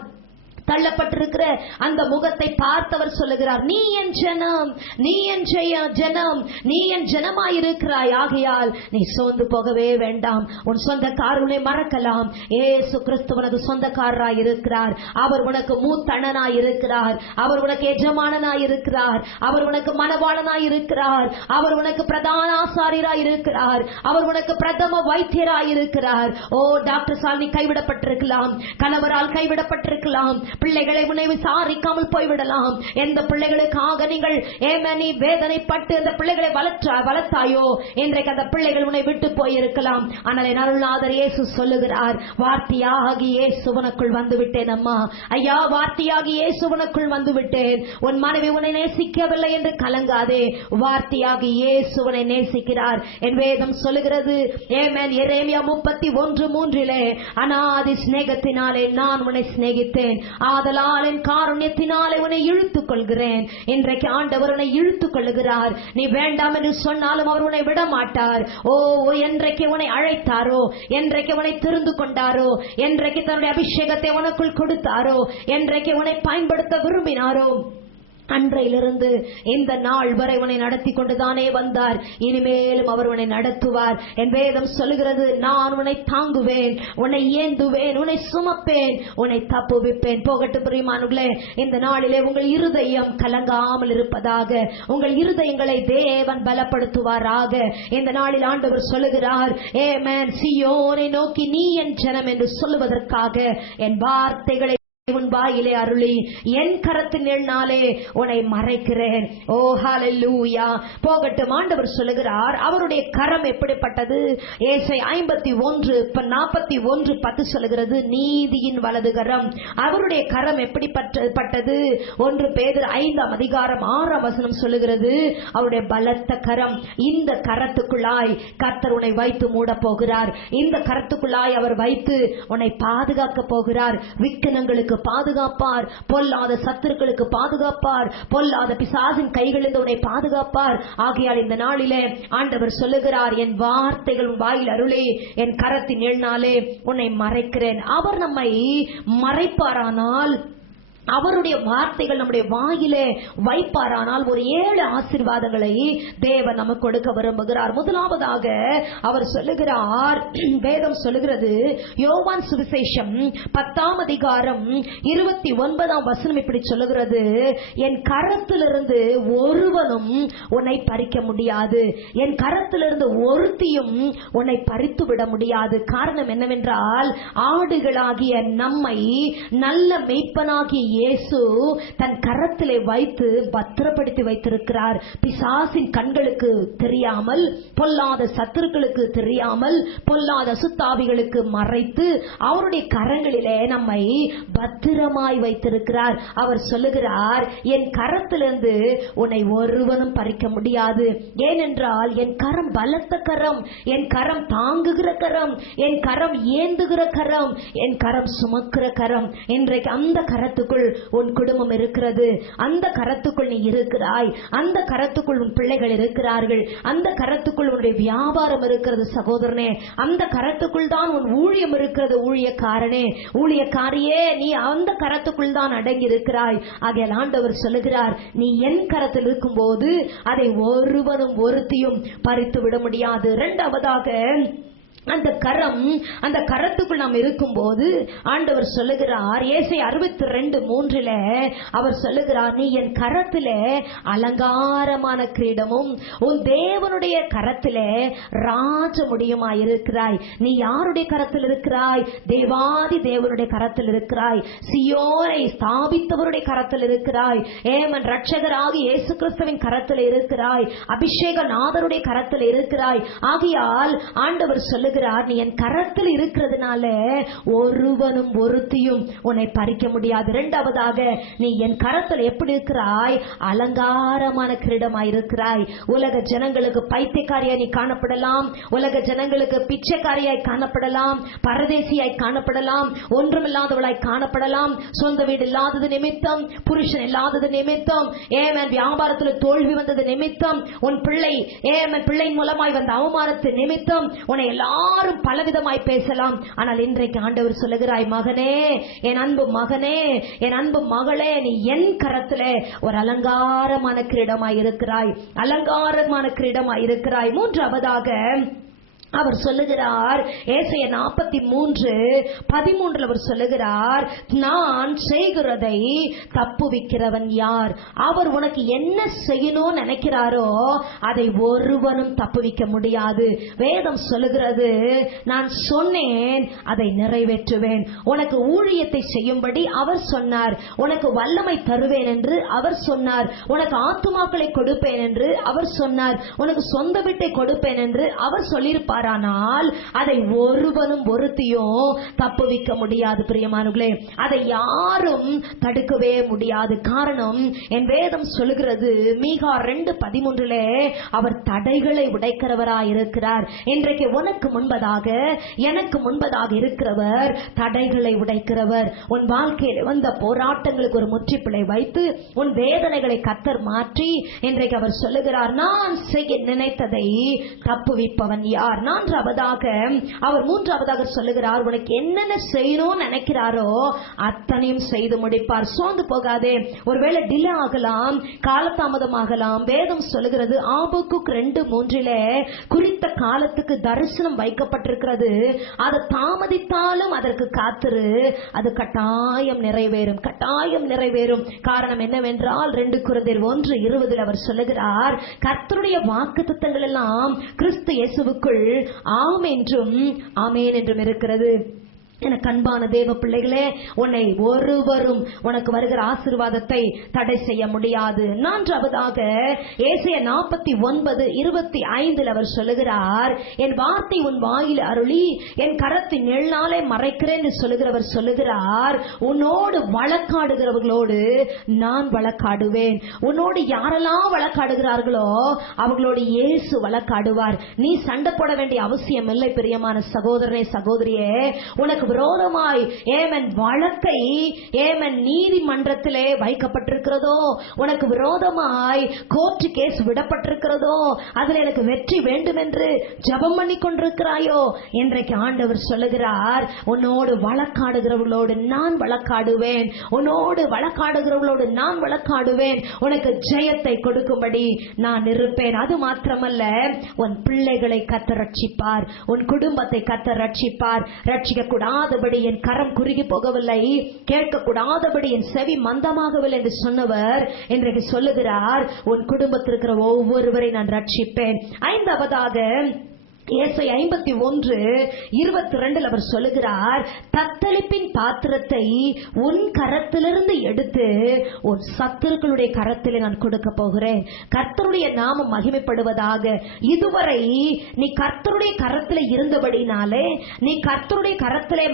தள்ளப்பட்டிருக்கிற அந்த முகத்தை பார்த்தவர் சொல்லுகிறார், நீ என் ஜனம், நீ என் ஜனம், நீ என் ஜனமாயிருக்கிறாய். ஆகையால் நீ சோர்ந்து போகவே வேண்டாம். உன் சொந்தக்காரர் உன்னை மறக்கலாம். இயேசு கிறிஸ்து உனக்கு சொந்தக்காரராய் இருக்கிறார். அவர் உனக்கு மூத்தண்ணனாய் இருக்கிறார். அவர் உனக்கு எஜமானனாய் இருக்கிறார். அவர் உனக்கு மனவாளனாய் இருக்கிறார். அவர் உனக்கு பிரதான ஆசாரியராய் இருக்கிறார். அவர் உனக்கு பிரதம வைத்தியராய் இருக்கிறார். ஓ, டாக்டர் சாலினி கைவிடப்பட்டிருக்கலாம், கணவரால் கைவிடப்பட்டிருக்கலாம், பிள்ளைகளை உன்னை விசாரிக்காமல் போய்விடலாம். எந்த பிள்ளைகளுக்காக நீங்கள் நீ வேதனைப்பட்டு அந்த பிள்ளைகளை வளர்த்தாயோ, இன்றைக்கு அந்த பிள்ளைகள் உன்னை விட்டு போயிருக்கலாம். ஆனால் என் அருள்நாதர் இயேசு சொல்லுகிறார், வார்த்தையாகி இயேசு உனக்குள் வந்து விட்டேன் அம்மா, ஐயா, வார்த்தையாகி இயேசு உனக்குள் வந்து விட்டேன். உன் மனைவி உன்னை நேசிக்கவில்லை என்று கலங்காதே, வார்த்தையாகி இயேசு உன்னை நேசிக்கிறார். என் வேதம் சொல்லுகிறது, ஆமென், எரேமியா 31:3 அநாதி சிநேகத்தினாலே நான் உன்னை சிநேகித்தேன், ஆதலால் என் காருண்யத்தினாலே உன்னை இழுத்துக் கொள்கிறேன். இன்றைக்கு ஆண்டவர் உன்னை இழுத்துக் கொள்ளுகிறார். நீ வேண்டாம் என்று சொன்னாலும் அவர் உன்னை விட மாட்டார். ஓ, என்றைக்கு உன்னை அழைத்தாரோ, என்றைக்கு உன்னை தெரிந்து கொண்டாரோ, என்றைக்கு தன்னுடைய அபிஷேகத்தை உனக்குள் கொடுத்தாரோ, என்றைக்கு உன்னை பயன்படுத்த விரும்பினாரோ, அன்றையிலிருந்து இந்த நாள் வரை உன்னை நடத்தி கொண்டுதானே வந்தார். இனிமேலும் அவர் உன்னை நடத்துவார். என் வேதம் சொல்லுகிறது, நான் உன்னை தாங்குவேன், உன்னை ஏந்துவேன், உன்னை சுமப்பேன், உன்னை தப்புவிப்பேன். போகட்டும் பிரியமானவர்களே, இந்த நாளிலே உங்கள் இருதயம் கலங்காமல் இருப்பதாக, உங்கள் இருதயங்களை தேவன் பலப்படுத்துவாராக. இந்த நாளில் ஆண்டவர் சொல்லுகிறார், ஆமென், சீயோனை நோக்கி நீ என் ஜனம் என்று சொல்லுவதற்காக என் வார்த்தைகளை உன் வாயிலே அருளி என் கரத்தின் நிழலாலே உன்னை மறைக்கிறேன். ஓ, ஹல்லேலூயா. போகட்டும். ஆண்டவர் சொல்லுகிறார், அவருடைய கரம் எப்படிப்பட்டது? ஏசாயா 51:41 சொல்லுகிறது, நீதியின் வலது கரம். அவருடைய கரம் எப்படிப்பட்டது? 1 பேதுரு 5:6 சொல்லுகிறது, அவருடைய பலத்த கரம். இந்த கரத்துக்குள்ளாய் கர்த்தர் உன்னை வைத்து மூட போகிறார். இந்த கரத்துக்குள்ளாய் அவர் வைத்து உன்னை பாதுகாக்க போகிறார். விக்கினங்களுக்கு உங்களுக்கு பாதுகாப்பார், பொல்லாத சத்துருக்களுக்கு பாதுகாப்பார், பொல்லாத பிசாசின் கைகளிலிருந்து உன்னை பாதுகாப்பார். ஆகையால் இந்த நாளிலே ஆண்டவர் சொல்லுகிறார், என் வார்த்தைகள் வாயில் அருளே, என் கரத்தின் நிழலினாலே உன்னை மறைக்கிறேன். அவர் நம்மை மறைப்பாரானால், அவருடைய வார்த்தைகள் நம்முடைய வாயிலே வைப்பாரானால் ஒரு 7 ஆசீர்வாதங்களை தேவன் நமக்கு கொடுக்க விரும்புகிறார். முதலாவதாக அவர் சொல்லுகிறார், வேதம் சொல்லுகிறது, யோவான் சுவிசேஷம் 10ஆம் அதிகாரம் 29ஆம் வசனம் இப்படி சொல்லுகிறது, என் கரத்திலிருந்து ஒருவனும் உன்னை பறிக்க முடியாது, என் கரத்திலிருந்து ஒருத்தியும் உன்னை பறித்து விட முடியாது. காரணம் என்னவென்றால், ஆடுகளாகிய நம்மை நல்ல மெய்ப்பனாகிய இயேசு தன் கரத்திலே வைத்து பத்திரப்படுத்தி வைத்திருக்கிறார். பிசாசின் கண்களுக்கு தெரியாமல், பொல்லாத சத்துருக்களுக்கு தெரியாமல், பொல்லாத அசுத்தாவிகளுக்கு மறைத்து அவருடைய கரங்களிலே நம்மை பத்திரமாய் வைத்திருக்கிறார். அவர் சொல்லுகிறார், என் கரத்திலிருந்து உன்னை ஒருவனும் பறிக்க முடியாது. ஏனென்றால் என் கரம் பலத்த கரம், என் கரம் தாங்குகிற கரம், என் கரம் ஏந்துகிற கரம், என் கரம் சுமக்கிற கரம். இன்றைக்கு அந்த கரத்துக்குள் உன் குடும்பம் இருக்கிறது, அந்த கரத்துக்குள் நீ இருக்கிறாய், அந்த கரத்துக்குள் உன் பிள்ளைகள் இருக்கிறார்கள், அந்த கரத்துக்குள் உன்னுடைய வியாபாரம் இருக்கிறது சகோதரனே, அந்த கரத்துக்குள் தான் உன் ஊழியம் இருக்கிறது ஊழியக்காரனே, ஊழியக்காரியே, நீ அந்த கரத்துக்குள் தான் அடங்கி இருக்கிறாய். ஆகையால் ஆண்டவர் சொல்லுகிறார், நீ என் கரத்தில் இருக்கும் போது அதை ஒருவனும் ஒருத்தியும் பறித்து விட முடியாது. இரண்டாவதாக, அந்த கரத்துக்குள் நாம் இருக்கும் போது ஆண்டவர் சொல்லுகிறார், ஏசாயா 62:3 அவர் சொல்லுகிறார், நீ என் கரத்திலே அலங்காரமான கிரீடமும் உன் தேவனுடைய கரத்திலே ராஜ முடியுமாய் இருக்கிறாய். நீ யாருடைய கரத்தில் இருக்கிறாய்? தேவாதி தேவனுடைய கரத்தில் இருக்கிறாய். சியோனை ஸ்தாபித்தவருடைய கரத்தில் இருக்கிறாய். ஏமன் ரட்சகராகி இயேசு கிறிஸ்துவின் கரத்தில் இருக்கிறாய். அபிஷேக நாதருடைய கரத்தில் இருக்கிறாய். ஆகையால் ஆண்டவர் சொல்லுகிறார், நீ என் கரத்தில் இருக்கிறதுனால ஒருவனும் ஒருத்தியும் உன்னை பறிக்க முடியாது. இரண்டாவதாக, நீ என் கரத்தில் எப்படி இருக்கிறாய்? அலங்காரமான கிரீடமாய் இருக்கிறாய். உலக ஜனங்களுக்கு பைத்தியக்காரியாய் நீ காணப்படலாம், உலக ஜனங்களுக்கு பிச்சைக்காரியாய் காணப்படலாம், பரதேசியாய் காணப்படலாம், ஒன்றுமில்லாதவளாய் காணப்படலாம், சொந்த வீடு இல்லாதது நிமித்தம், புருஷன் இல்லாதது நிமித்தம், ஏமன் வியாபாரத்தில் தோல்வி வந்தது நிமித்தம், உன் பிள்ளையின் மூலமாய் வந்த அவமானத்து நிமித்தம் உன்னை எல்லாரும் பலவிதமாய் பேசலாம். ஆனால் இன்றைக்கு ஆண்டவர் சொல்லுகிறாய், மகனே, என் அன்பு மகனே, என் அன்பு மகளே, நீ என் கரத்திலே ஒரு அலங்காரமான கிரீடமாய் இருக்கிறாய், அலங்காரமான கிரீடமாய் இருக்கிறாய். மூன்றாவதாக அவர் சொல்லுகிறார், ஏசாயா 43:13 அவர் சொல்லுகிறார், நான் செய்கிறதை தப்புவிக்கிறவன் யார்? அவர் உனக்கு என்ன செய்யணும் நினைக்கிறாரோ அதை ஒருவனும் தப்புவிக்க முடியாது. வேதம் சொல்லுகிறது, நான் சொன்னேன் அதை நிறைவேற்றுவேன். உனக்கு ஊழியத்தை செய்யும்படி அவர் சொன்னார், உனக்கு வல்லமை தருவேன் என்று அவர் சொன்னார், உனக்கு ஆத்துமாக்களை கொடுப்பேன் என்று அவர் சொன்னார், உனக்கு சொந்த வீட்டை கொடுப்பேன் என்று அவர் சொல்லியிருப்பார். ஆனால் அதை ஒருவனும் ஒருத்தியும் தப்புவிக்க முடியாது. பிரியமானவர்களே, அதை யாரும் தடுக்கவே முடியாது. காரணம், என் வேதம் சொல்லுகிறது, மீகா 2:13 அவர் தடைகளை உடைக்கிறவராய் இருக்கிறார். இன்றைக்கு உனக்கு முன்பதாக எனக்கு முன்பதாக இருக்கிறவர் தடைகளை உடைக்கிறவர். உன் வாழ்க்கையில் வந்த போராட்டங்களுக்கு ஒரு முற்றுப்புள்ளி வைத்து உன் வேதனைகளை கர்த்தர் மாற்றி இன்றைக்கு அவர் சொல்லுகிறார், நான் செய்ய நினைத்ததை தப்புவிப்பவன் யார்? அவர் மூன்றாவதாக சொல்லுகிறார், உனக்கு என்னென்ன செய்யணும்னு நினைக்கிறாரோ அத்தனையும் செய்து முடிப்பார். சோர்ந்து போகாதே. ஒருவேளை டிலே ஆகலாம், காலதாமதமாகலாம். வேதம் சொல்லுகிறது, ஆபக்குக் 2:3 குறித்த காலத்துக்கு தரிசனம் வைக்கப்பட்டிருக்கிறது, அது தாமதித்தாலும் அதற்கு காத்திரு, அது கட்டாயம் நிறைவேறும், கட்டாயம் நிறைவேறும். காரணம் என்னவென்றால் 2 கொரிந்தியர் 1:20 அவர் சொல்லுகிறார், கர்த்தருடைய வாக்குத்தத்தங்கள் எல்லாம் கிறிஸ்து இயேசுவுக்குள் ஆம் என்றும் ஆமேன் என்றும் இருக்கிறது. எனக்கு அன்பான தேவ பிள்ளைகளே, உன்னை ஒருவரும் உனக்கு வருகிற ஆசீர்வாதத்தை தடை செய்ய முடியாது. நான்காவதாக ஏசாயா 49:25 அவர் சொல்லுகிறார், என் வார்த்தை உன் வாயில் அருளி என் கரத்தின் நிழலாலே மறைக்கிறேன் என்று சொல்லுகிறவர் சொல்லுகிறார், உன்னோடு வழக்காடுகிறவர்களோடு நான் வழக்காடுவேன். உன்னோடு யாரெல்லாம் வழக்காடுகிறார்களோ அவர்களோடு இயேசு வழக்காடுவார். நீ சண்டை போட வேண்டிய அவசியம் இல்லை. பிரியமான சகோதரனே, சகோதரியே, உனக்கு விரோதமாய் ஏமன் வழக்கை ஏமன் நீதிமன்றத்திலே வைக்கப்பட்டிருக்கிறதோ, உனக்கு விரோதமாய் கோர்ட் கேஸ் விடப்பட்டிருக்கிறதோ, அதில் எனக்கு வெற்றி வேண்டும் என்று ஜெபம் பண்ணி கொண்டிருக்கிறாயோ, இன்றைக்கு ஆண்டவர் சொல்லுகிறார், உன்னோடு வழக்காடுகிறவர்களோடு நான் வழக்காடுவேன், உன்னோடு வழக்காடுகிறவர்களோடு நான் வழக்காடுவேன், உனக்கு ஜெயத்தை கொடுக்கும்படி நான் இருப்பேன். அது மாத்திரமல்ல, உன் பிள்ளைகளை கர்த்தர் ரட்சிப்பார், உன் குடும்பத்தை கர்த்தர் ரட்சிப்பார். ரட்சிக்க கூடாதபடி என் கரம் குறுகி போகவில்லை, கேட்க கூடாதபடி என் செவி மந்தமாகவில்லை என்று சொன்னவர் இன்றைக்கு சொல்லுகிறார், உன் குடும்பத்தில் இருக்கிற ஒவ்வொருவரை நான் ரட்சிப்பேன். ஐந்தாவதாக ஏசாயா 51:22 அவர் சொல்லுகிறார், தத்தளிப்பின் பாத்திரத்தை உன் கரத்திலிருந்து எடுத்து உன் சத்துருக்களுடைய கரத்திலே நான் கொடுக்க போகிறேன். கர்த்தருடைய நாமம் மகிமைப்படுவதாக. இதுவரை நீ கர்த்தருடைய கரத்திலே இருந்தபடினாலே, நீ கர்த்தருடைய கரத்திலே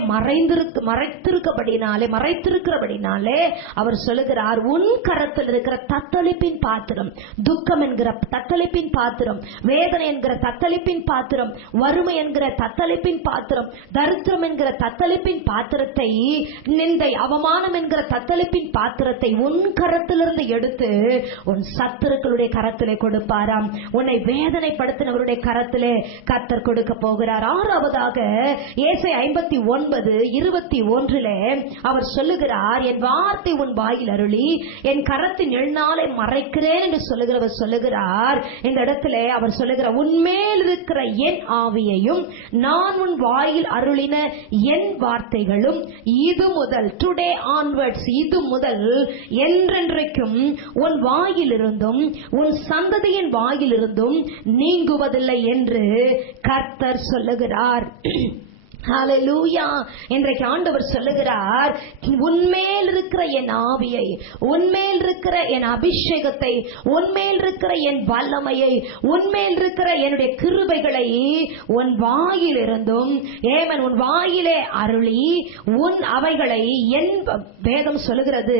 மறைத்திருக்கிறபடினாலே அவர் சொல்லுகிறார், உன் கரத்தில் இருக்கிற தத்தளிப்பின் பாத்திரம், துக்கம் என்கிற தத்தளிப்பின் பாத்திரம், வேதனை என்கிற தத்தளிப்பின் பாத்திரம், வறுமை என்கிற தத்தளிப்பின் பாத்திரம், தரித்திரம் என்கிற தத்தளிப்பின் பாத்திரத்தை, நிந்தை அவமானம் என்கிற தத்தளிப்பின் பாத்திரத்தை உன் கரத்திலிருந்து எடுத்து உன் சத்துருக்களுடைய கரத்திலே கொடுப்பாராம். உன்னை வேதனைப்படுத்தினவருடைய கரத்திலே கர்த்தர் கொடுக்க போகிறார். ஆறாவதாக ஏசாயா 59:21 அவர் சொல்லுகிறார், என் வார்த்தை உன் வாயில் அருளி என் கரத்தின் எண்ணாலை மறைக்கிறேன் என்று சொல்லுகிறவர் சொல்லுகிறார். இந்த இடத்துல அவர் சொல்லுகிறார், உன்மேல் இருக்கிற என் ஆவியையும் நான் உன் வாயில் அருளின என் வார்த்தைகளும் இது முதல், டுடே ஆன்வர்ட்ஸ், இது முதல் என்றென்றைக்கும் உன் வாயிலிருந்தும் உன் சந்ததியின் வாயிலிருந்தும் நீங்குவதில்லை என்று கர்த்தர் சொல்லுகிறார். ஹல்லேலூயா. இன்றைக்கு ஆண்டவர் சொல்லுகிறார், உன்மேல் இருக்கிற என் ஆவியை, உன்மேல் இருக்கிற என் அபிஷேகத்தை, உன்மேல் இருக்கிற என் வல்லமையை, உன்மேல் இருக்கிற என்னுடைய கிருபைகளை உன் வாயிலிருந்தும் ஏமன் உன் வாயிலே அருளி உன் அவைகளை, என் வேதம் சொல்லுகிறது,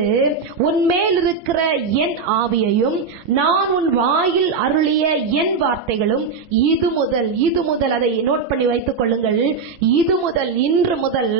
உன்மேல் இருக்கிற என் ஆவியையும் நான் உன் வாயில் அருளிய என் வார்த்தைகளும் இது முதல் அதை நோட் பண்ணி வைத்துக் கொள்ளுங்கள், இது முதல், இன்று முதல்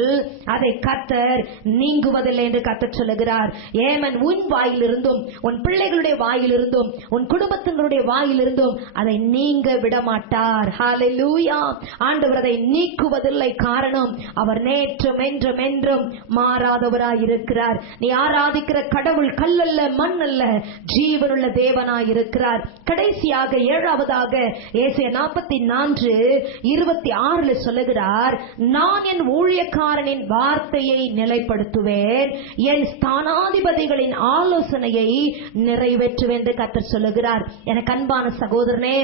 அதை கர்த்தர் நீங்குவதில்லை என்று கர்த்தர் சொல்லுகிறார். ஏமன் உன் வாயிலிருந்தும் உன் பிள்ளைகளுடைய வாயிலிருந்தும் உன் குடும்பத்தினருடைய வாயிலிருந்தும் அதை நீங்க விடமாட்டார். ஹல்லேலூயா. ஆண்டவர் அதை நீக்குவதில்லை. காரணம், அவர் நேற்றும் என்றும் என்றும் மாறாதவராய் இருக்கிறார். நீ ஆராதிக்கிற கடவுள் கல்லல்ல, மண் அல்ல, ஜீவனுள்ள தேவனாய் இருக்கிறார். கடைசியாக ஏழாவதாக ஏசாயா 44:26 சொல்லுகிறார், நான் என் ஊழியக்காரனின் வார்த்தையை நிலைப்படுத்துவேன், என் ஸ்தானாதிபதிகளின் ஆலோசனையை நிறைவேற்றுவேன் என்று கர்த்தர் சொல்லுகிறார். எனக்கு அன்பான சகோதரனே,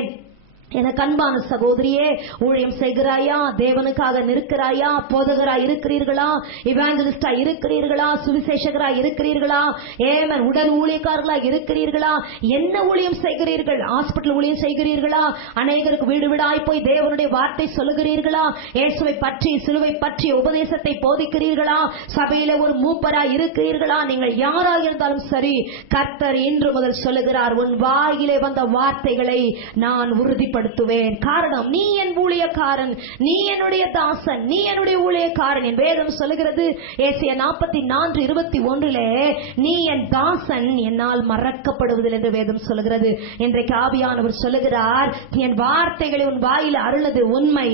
எனக்கு அன்பான சகோதரியே, ஊழியம் செய்கிறாயா? தேவனுக்காக நிற்கிறாயா? போதகராய் இருக்கிறீர்களா? இவாஞ்சலிஸ்டா இருக்கிறீர்களா? சுவிசேஷகரா இருக்கிறீர்களா? ஏமன் உடன் ஊழியக்காரர்களா இருக்கிறீர்களா? என்ன ஊழியம் செய்கிறீர்கள்? ஹாஸ்பிட்டல் ஊழியம் செய்கிறீர்களா? அநேகருக்கு வீடு வீடாய் போய் தேவனுடைய வார்த்தை சொல்லுகிறீர்களா? இயேசுவை பற்றி, சிலுவை பற்றி உபதேசத்தை போதிக்கிறீர்களா? சபையில ஒரு மூப்பராய் இருக்கிறீர்களா? நீங்கள் யாராக இருந்தாலும் சரி, கர்த்தர் இன்று முதல் சொல்லுகிறார், உன் வாயிலே வந்த வார்த்தைகளை நான் உறுதிப்படுத்த பயன்படுத்துவேன். காரணம், நீ என் ஊழியக்காரன், நீ என்னுடைய தாசன், நீ என்னுடைய ஊழியக்காரன். என் வேதம் சொல்லுகிறது ஏசாயா 44:21 நீ என் தாசன், என்னால் மறக்கப்படுவதில்லை என்று வேதம் சொல்லுகிறது. இன்றைக்கு ஆவியானவர் சொல்லுகிறார், என் வார்த்தைகளை உன் வாயில் அருளது உண்மை,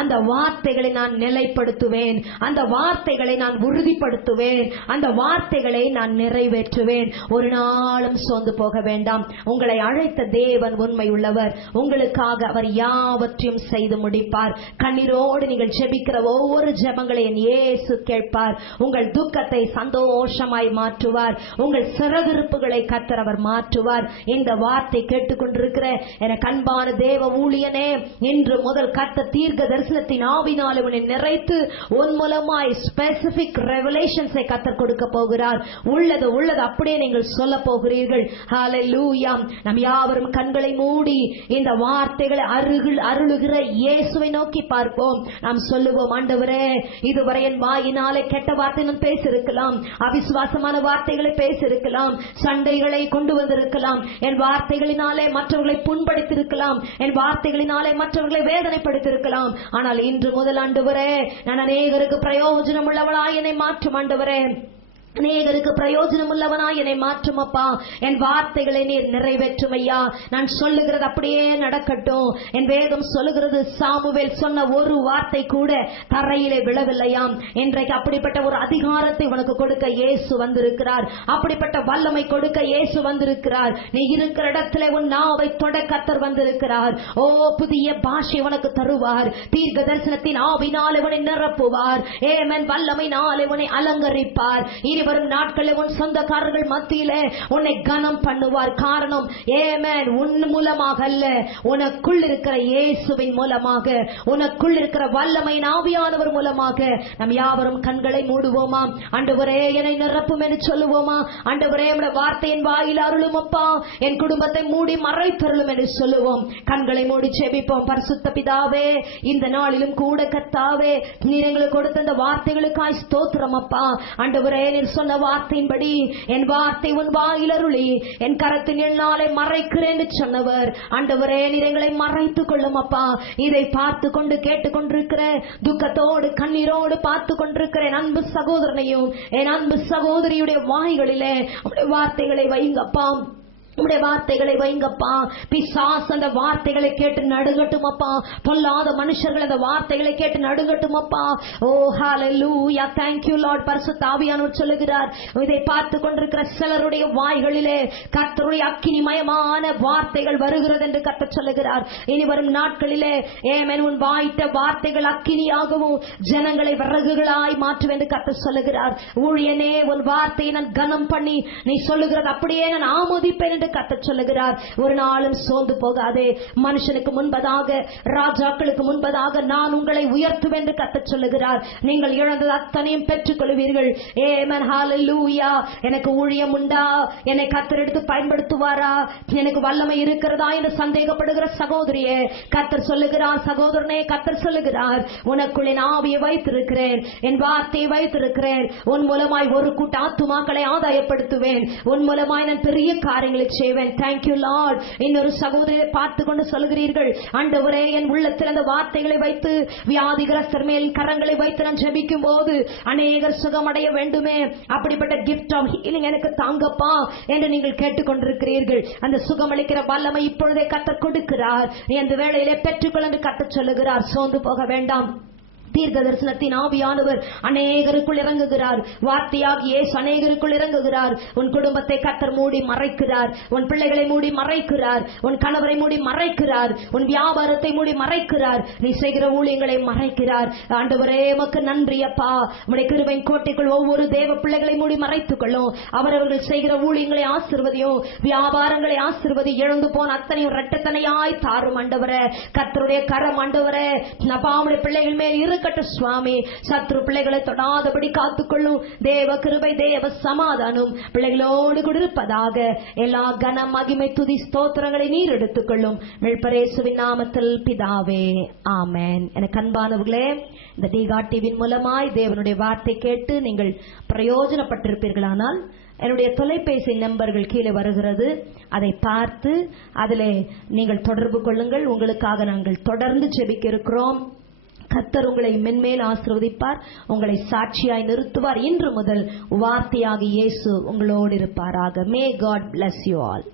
அந்த வார்த்தைகளை நான் நிலைப்படுத்துவேன், அந்த வார்த்தைகளை நான் உறுதிப்படுத்துவேன், அந்த வார்த்தைகளை நான் நிறைவேற்றுவேன். ஒரு நாளும் சோர்ந்து போக வேண்டாம். உங்களை அழைத்த தேவன் உண்மை உள்ளவர். உங்களுக்காக அவர் யாவற்றையும் செய்து முடிப்பார். கண்ணீரோடு நீங்கள் ஜெபிக்கிற ஒவ்வொரு ஜெபங்களையும் இயேசு கேட்பார். உங்கள் துக்கத்தை சந்தோஷமாய் மாற்றுவார். உங்கள் சிறவிருப்புகளை கர்த்தர் அவர் மாற்றுவார். இந்த வார்த்தை கேட்டுக்கொண்டிருக்கிற எனக்கு அன்பான தேவ ஊழியனே, இன்று முதல் கர்த்தர் தீர்க்க தரிசனத்தின் ஆவினாலே உன்னை நிறைத்து உன் மூலமாய் ஸ்பெசிபிக் ரெவலேஷன்ஸை கர்த்தர் கொடுக்க போகிறார். உள்ளது உள்ளது அப்படியே நீங்கள் சொல்ல போகிறீர்கள். ஹல்லேலூயா. நாம் யாவரும் கண்களை மூடி இந்த வார்த்தை வார்த்தைகளை அருளுகிற இயேசுவை நோக்கி பார்ப்போம். நாம் சொல்லுவோம், ஆண்டவரே, இதுவரை என் வாயினாலே கெட்ட வார்த்தை நான் பேசியிருக்கலாம், அவிசுவாசமான வார்த்தைகளை பேசியிருக்கலாம், சண்டைகளை கொண்டு வந்திருக்கலாம், என் வார்த்தைகளினாலே மற்றவர்களை புண்படுத்தியிருக்கலாம், என் வார்த்தைகளினாலே மற்றவர்களை வேதனைப்படுத்தியிருக்கலாம். ஆனால் இன்று முதல் ஆண்டவரே, நான் அநேகருக்கு பிரயோஜனம் உள்ளவளாய் என்னை மாற்றும் ஆண்டவரே, அநேகருக்கு பிரயோஜனம் உள்ளவனாய் என்னை மாற்றும் அப்பா. என் வார்த்தைகளை நீர் நிறைவேற்றும் ஐயா. நான் சொல்லுகிறது அப்படியே நடக்கட்டும். என் வேதம் சொல்லுகிறது, சாமுவேல் சொன்ன ஒரு வார்த்தை கூட தரையிலே விழவில்லையாம். இன்றைக்கு அப்படிப்பட்ட ஒரு அதிகாரத்தை உனக்கு கொடுக்க இயேசு வந்திருக்கிறார். அப்படிப்பட்ட வல்லமை கொடுக்க இயேசு வந்திருக்கிறார். நீ இருக்கிற இடத்துல உன் நாவை தொட கர்த்தர் வந்திருக்கிறார். ஓ, புதிய பாஷை உனக்கு தருவார். தீர்க்க தரிசனத்தின் ஆவினாலே உன்னை நிரப்புவார். ஏமேன். வல்லமையினாலே உன்னை அலங்கரிப்பார். வரும் நாட்களில் உன் சொந்தக்காரர்கள் மத்தியிலே உன்னை கனம் பண்ணுவார். காரணம், ஏமேன், உன் மூலமாக அல்ல, உனக்குள் இருக்கிற இயேசுவின் மூலமாக, உனக்குள் இருக்கிற வல்லமையின் ஆவியானவர் மூலமாக. நம் யாவரும் கண்களை மூடுவோமா? ஆண்டவரே, என்னை நிரப்பும் என்று சொல்லுவோமா? ஆண்டவரே, உம்முடைய வார்த்தையின் வாயில் அருளும் அப்பா, என் குடும்பத்தை மூடி மறைத்தருளும் என்று சொல்லுவோம். கண்களை மூடி ஜெபிப்போம். பரிசுத்த பிதாவே, இந்த நாளிலும் கூட கர்த்தாவே, நீர் எங்களுக்கு கொடுத்த இந்த வார்த்தைகளுக்காய் ஸ்தோத்திரம் அப்பா. ஆண்டவரே, நீர் சொன்ன வார்த்தையின்படி என் வார்த்தை உன் வாயில் அருளி என் கரத்தின் எண்ணாலே மறைக்கிறேன் என்று சொன்னவர். ஆண்டவரே, நீர் எங்களை மறைத்துக் கொள்ளும் அப்பா. இதை பார்த்து கொண்டு கேட்டுக்கொண்டிருக்கிற, துக்கத்தோடு கண்ணீரோடு பார்த்து கொண்டிருக்கிற என் அன்பு சகோதரனையும் என் அன்பு சகோதரியுடைய வாய்களிலே வார்த்தைகளை வைங்கப்பா. உம்முடைய வார்த்தைகளை வைங்கப்பா. பிசாசு அந்த வார்த்தைகளை கேட்டு நடுங்கட்டும் அப்பா. பொல்லாத மனுஷர்கள் அந்த வார்த்தைகளை கேட்டு நடுங்கட்டும் அப்பா. ஓ, ஹalleluya, thank you Lord. பரிசுத்த ஆவியானவர் சொல்லுகிறார், இதை பார்த்து கொண்டிருக்கிற சிலருடைய வாய்களிலே கர்த்தருடைய அக்கினிமயமான வார்த்தைகள் வருகிறது என்று கர்த்தர் சொல்லுகிறார். இனி வரும் நாட்களிலே ஆமென், உன் வாயிட்ட வார்த்தைகள் அக்கினியாகவும் ஜனங்களை விறகுகளாய் மாற்றும் என்று கர்த்தர் சொல்லுகிறார். ஊழியனே, உன் வார்த்தையை நான் கனம் பண்ணி நீ சொல்லுகிறது அப்படியே நான் ஆமோதிப்பேன் என்று கர்த்தர் சொல்லுகிறார். ஒரு நாளும் சோர்ந்து போகாதே. மனுஷனுக்கு முன்பதாக, ராஜாக்களுக்கு முன்பதாக நான் உங்களை உயர்த்துவேன் என்று கர்த்தர் சொல்லுகிறார். நீங்கள் இழந்தது அத்தனையும் பெற்றுக் கொள்வீர்கள். ஆமென், ஹalleluya. எனக்கு ஊழியம் உண்டா? என்னை கர்த்தர் எடுத்து பயன்படுத்துவாரா? எனக்கு வல்லமை இருக்கிறதா என்று சந்தேகப்படுகிற சகோதரியே, கர்த்தர் சொல்லுகிறார். சகோதரனே, கர்த்தர் சொல்லுகிறார், உனக்குள் என் ஆவியை வைத்திருக்கிறேன், என் வார்த்தையை வைத்திருக்கிறேன். உன் மூலமாய் ஒரு கூட்ட ஆத்துமாக்களை ஆதாயப்படுத்துவேன். உன் மூலமாய் நான் பெரிய காரியங்களை செய்வேன். Thank you Lord. இன்னொரு சகோதரியை பார்த்து கொண்டு சொல்கிறீர்கள், ஆண்டவரே, என் உள்ளத்தில் அந்த வார்த்தைகளை வைத்து வியாதிகிரஸ்தர் மேல் கரங்களை வைத்து நான் ஜெபிக்கும் போது அநேகர் சுகமடைய வேண்டுமே, அப்படிப்பட்ட gift of healing எனக்கு தாங்கப்பா என்று நீங்கள் கேட்டுக்கொண்டிருக்கிறீர்கள். அந்த சுகமளிக்கிற வல்லமை இப்பொழுதே கர்த்தர் கொடுக்கிறார். நீ அந்த வேளையிலே பெற்றுக்கொள் என்று கர்த்தர் சொல்லுகிறார். சோர்ந்து போக வேண்டாம். தீர்க்க தரிசனத்தின் ஆவியானவர் அநேகருக்குள் இறங்குகிறார். வார்த்தையாகிய இயேசு அநேகருக்குள் இறங்குகிறார். உன் குடும்பத்தை கர்த்தர் மூடி மறைக்கிறார். உன் பிள்ளைகளை மூடி மறைக்கிறார். உன் கணவரை மூடி மறைக்கிறார். உன் வியாபாரத்தை மூடி மறைக்கிறார். நீ செய்கிற ஊழியங்களை மறைக்கிறார். ஆண்டவரே, உமக்கு நன்றி அப்பா. உம்முடைய கிருபையின் கோட்டைக்குள் ஒவ்வொரு தேவ பிள்ளைகளை மூடி மறைத்துக் கொள்ளும். அவரவர்கள் செய்கிற ஊழியங்களை ஆசீர்வதியும், வியாபாரங்களை ஆசீர்வதி. எழுந்து போன அத்தனையும் இரட்டத்தனையாய் தாரும் ஆண்டவரே. கர்த்தருடைய கரம் ஆண்டவரே நபாமுடைய பிள்ளைகள் மேல் இருக்கட்டும் சுவாமி. சத்ரு பிள்ளைகளை தொடாதபடி காத்துக்கொள்ளும். தேவ கிருபை, தேவ சமாதானம் பிள்ளைகளோடு கூட இருப்பதாக. எல்லா கன மகிமை துதி ஸ்தோத்திரங்களை நீர் எடுத்துக்கொள்ளும். மீட்பரேசுவின் நாமத்தில் பிதாவே, ஆமென். எனக்கு அன்பானவர்களே, இந்த டிகாட்டிவின் மூலமாய் தேவனுடைய வார்த்தை கேட்டு நீங்கள் பிரயோஜனப்பட்டிருப்பீர்களானால் என்னுடைய தொலைபேசி நம்பர்கள் கீழே வருகிறது. அதை பார்த்து அதிலே நீங்கள் தொடர்பு கொள்ளுங்கள். உங்களுக்காக நாங்கள் தொடர்ந்து ஜெபிக்க இருக்கிறோம். கர்த்தர் உங்களை மென்மேல் ஆசீர்வதிப்பார், உங்களை சாட்சியாய் நிறுத்துவார். இன்று முதல் வார்த்தையாக இயேசு உங்களோடு இருப்பாராக. May God bless you all.